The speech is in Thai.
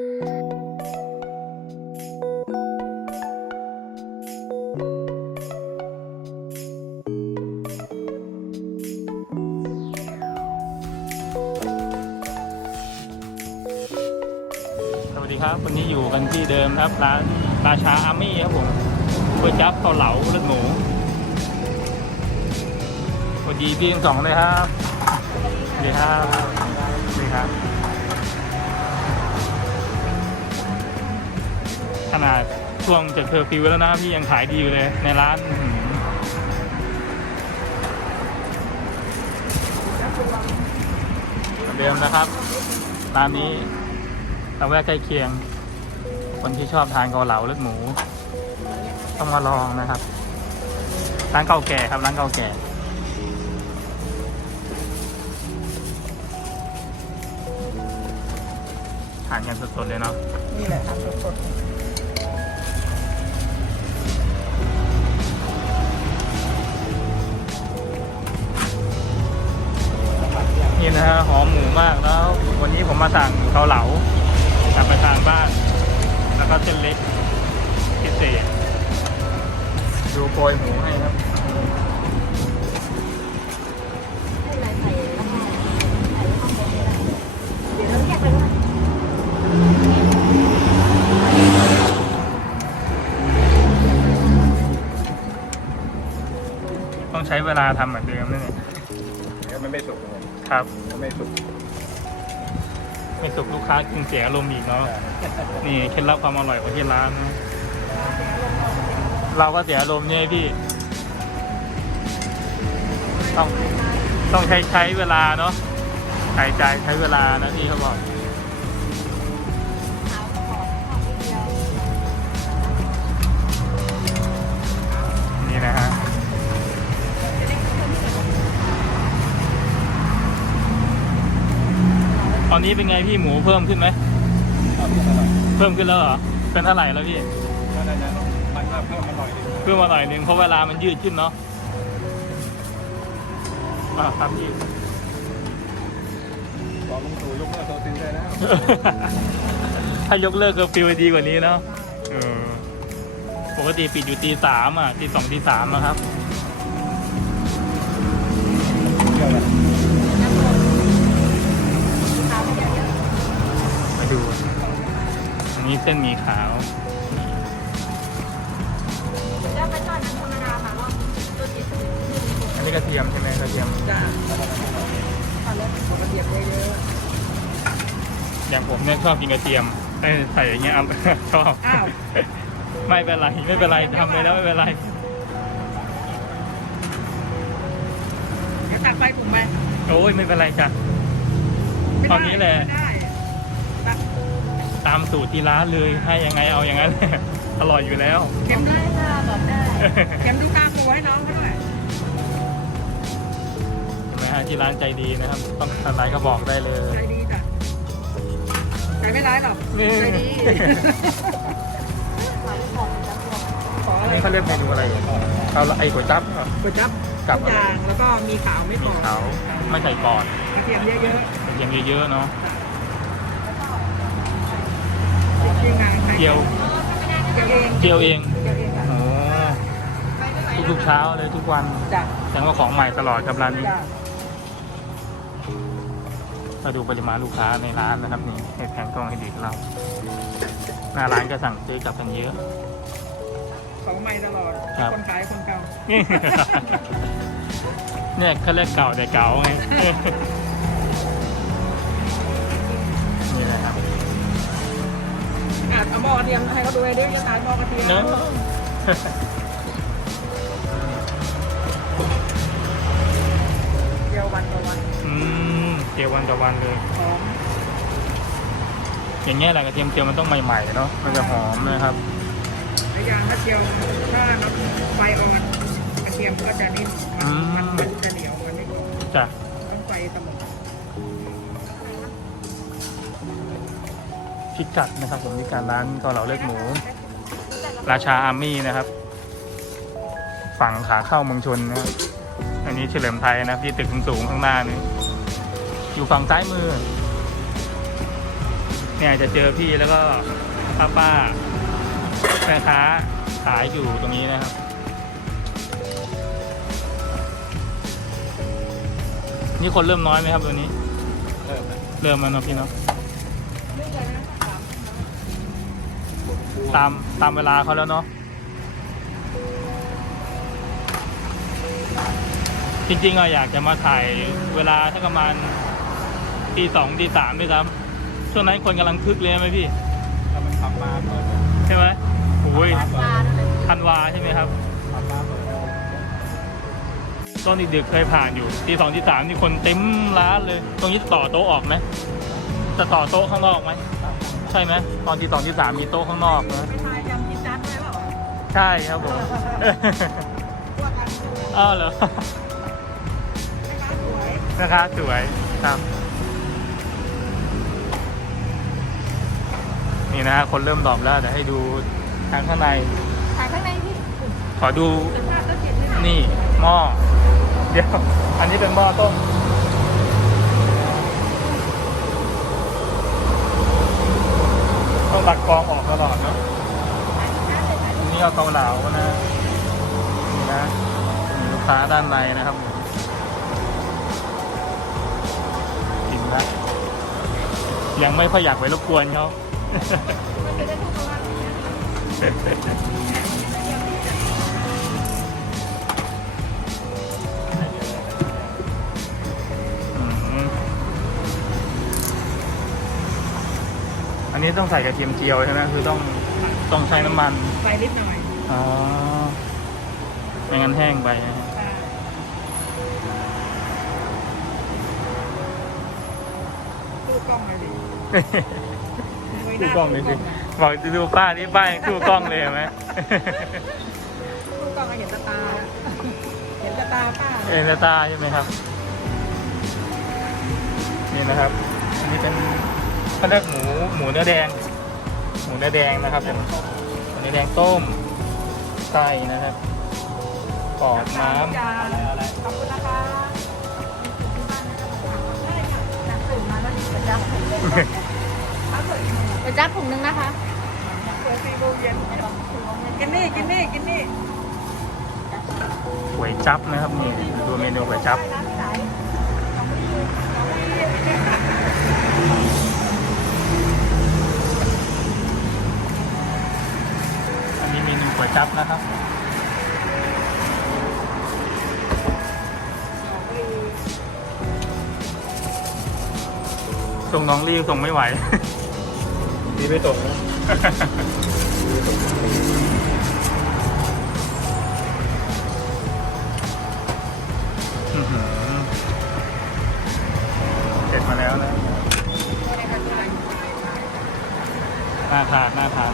สวัสดีครับ วันนี้อยู่กันที่เดิมครับร้านราชาอาร์มี่ครับผมก๋วยจั๊บเกาเหลาเลือดหมูสวัสดีพี่ทั้งสองเลยครับสวัสดีครับสวัสดีครับ นาดช่วงจะเคอร์ฟิวแล้วนะพี่ยังขายดีอยู่เลยในร้านเดิมนะครับร้านนี้ละแวกใกล้เคียง คนที่ชอบทานเกาเหลาเลือดหมู ต้องมาลองนะครับร้านเก่าแก่ครับร้านเก่าแก่ทานกันสดๆเลยเนาะนี่แหละทำสดนี่ มมาสั่งเกาเหลากลับไปทานบ้าน แล้วก็เส้นเล็กพิเศษ ดูโปรยหมูให้ครับต้องใช้เวลาทำเหมือนเดิมนั่นเองแล้วมันไม่สุกเลยครับ มันไม่สุก ไม่สุกลูกค้ากินเสียอารมณ์อีกเนาะนี่เคล็ดลับความอร่อยของที่ร้านนะเราก็เสียอารมณ์เนี่ยพี่ ต้องต้องใช้ใช้เวลาเนาะใส่ใจใช้เวลานะพี่เขาบอก อนนี้เป็นไงพี่หมูเพิ่มขึ้นไหมเอาที่อร่อยเพิ่มขึ้นแล้วเหรอเป็นเท่าไหร่แล้วพี่ก็ได้นะมันก็เพิ่มมาหน่อยนึงเพิ่มมาหน่อยหนึ่งเพราะเวลามันยืดขึ้นเนาะอ่าครับพี่บอกลุงตู่ยกเลิกโซซินได้แล้วถ้ายกเลิกก็ฟิลดีกว่านี้เนาะเออปกติปิดอยู่ตีสามอะตีสองตีสามนะครับ นนี้เส้นหมี่ขาวอันนี้กระเทียมใช่ไหมกระเทียมๆจ้าตอนแรกผมกระเทียมเยอะอย่างผมเนี่ยชอบกินกระเทียมเอ้ยใส่อย่างเงี้ยชอบอ้าว ไม่เป็นไรไม่เป็นไรทำไปแล้วไม่เป็นไรๆเดี๋ยวตักไปผมไปโอ้ยไม่เป็นไรจ้ะ ไม่ตได้อนนี้แหละ ไม่ได้ตักตามสูตรที่ร้านเลยให้ยังไงเอาอย่างนั้น อร่อยอยู่แล้วเค็มได้ค่ะบอกได้เค็มดูตาโกให้น้องเขาด้วยเห็นไหมฮะที่ร้านใจดีนะครับ ต้องอะไรก็บอกได้เลย ใจดีจ้ะใจไม่ร้ายหรอกนี่ ใจดีขออัอะนไรนี้เขาเรียกเมนูอะไรเขาไอ้ก๋วยจั๊บเหรอ ก๋วยจั๊บกับทุอะไร อย่างแล้วก็มีขาวไม่มีพอเขาไม่ใส่ก่อนกระเทียมเยอะกระเทียมเยอะๆเนาะๆจริงๆอะ เจียวเจียวเองเจียวเองเจียวเองค่ะโอ้ทุกๆเช้าเลยทุกวันจ้ะแสดงว่าของใหม่ตลอดครับร้านนี้ จ้ะมาดูปริมาณลูกค้าในร้านนะครับนี่ให้แผงกล้องให้ดีกับเราหน้าร้านก็สั่งซื้อกลับกันเยอะ ของใหม่ตลอด ครับ คนขายคนเก่า เนี่ยเขาเรียกเก่าแต่เก่าไง เทียมให้เขาดูเลยดิจะขายม้อกระเทียมเนอะเดียววันต่อวันอืมเจียววันต่อวันเลย หอมอย่างเงี้ยแหละกระเทียมเจียวมันต้องใหม่ๆเนาะมันจะหอมนะครับในยางมะเจียวถ้าเราไฟอ่อนกระเทียมก็จะนิ่มมันมันจะเหนียวมันไม่กรอบจ้ะ พิกัดนะครับผมพิการร้านเกาเหลาเลือดหมู ราชาอาร์มี่นะครับ ฝั่งขาเข้าเมืองชนนะครับอันนี้เฉลิมไทยนะครับที่ตึกสูงๆข้างหน้านี่อยู่ฝั่งซ้ายมือ เนี่ยจะเจอพี่แล้วก็ป้าป้าแม่ค้าขายอยู่ตรงนี้นะครับนี่คนเริ่มน้อยไหมครับตัวนี้ เริ่มเริ่มแล้วเนาะพี่เนาะ ไม่เลยนะสาม ตามตามเวลาเขาแล้วเนาะจริงๆอะอยากจะมาถ่ายเวลาถ้าประมาณตีสองตีสามด้วยซ้ำช่วงนั้นคนกำลังคึกเลยไหมพี่ถ้ามันทำมาเปิดใช่ไหมโอ้ยทำมาธันวาใช่ไหมครับทำมาเปิดแล้วตอนดึกๆเคยผ่านอยู่ตีสองตีสามนี่คนเต็มร้านเลย ตรงนี้ต่อโต๊ะออกไหมจะต่อโต๊ะข้างนอกไหม ใช่ไหมตอนตีสองตีสามมีโต๊ะข้างนอกนะไปทายยำจินจัดเลยเปล่าใช่ครับผมพวกกันอ้าวเหรอแม่ค้าสวยนะคะสวยครับ นี่นะฮะคนเริ่มตอบแล้วเดี๋ยวให้ดูทางข้างใน ขายข้างในที่ขอดู เป็นภาพต้นเจ็ดใช่ไหมนี่หม้อเดี๋ยว อันนี้เป็นหม้อต้ม ต้องตัดกองออกตลอดเนาะนี่เอาเกาเหลานะนี่นะมีลูกค้าด้านในนะครับกินละยังไม่ค่อยอยากไปรบกวนเขา ต้องใส่กระเทียมเจียวใช่ไหมคือต้องต้องใช้น้ำมันใส่นิดหน่อยอ๋อไม่งั้นแห้งไปนะฮะค่ะตู้กล้องเลยดิดูกล้องเลยสิบอกจะดูป้านี่ป้ายังดูกล้องเลยเห็นไหมตู้กล้องก็เห็นตาตา เห็นตาตาป้าเอ็นตาใช่ไหมครับ นี่นะครับ อันนี้เป็น เขาเรียกหมูหมูเนื้อแดง หมูเนื้อแดงนะครับเป็นหมูเนื้อแดงต้มไส้นะครับกรอบน้ำจานขอบคุณนะคะได้ค่ะจากตื่นมาแล้วนี่ประจับผมเลยเอาเถอะไปจัดถุงนึงนะคะเปิดสี่โมงเย็นกินนี่กินนี่กินนี่ก๋วยจับนะครับนี่ดูเมนูก๋วยจับ ได้นะที่ไหน อันนี้เมนู ก๋วยจับนะครับส่งน้องรีบส่งไม่ไหวดีไม่ตกนะอื้อหือเสร็จมาแล้วนะน่าทานน่าทาน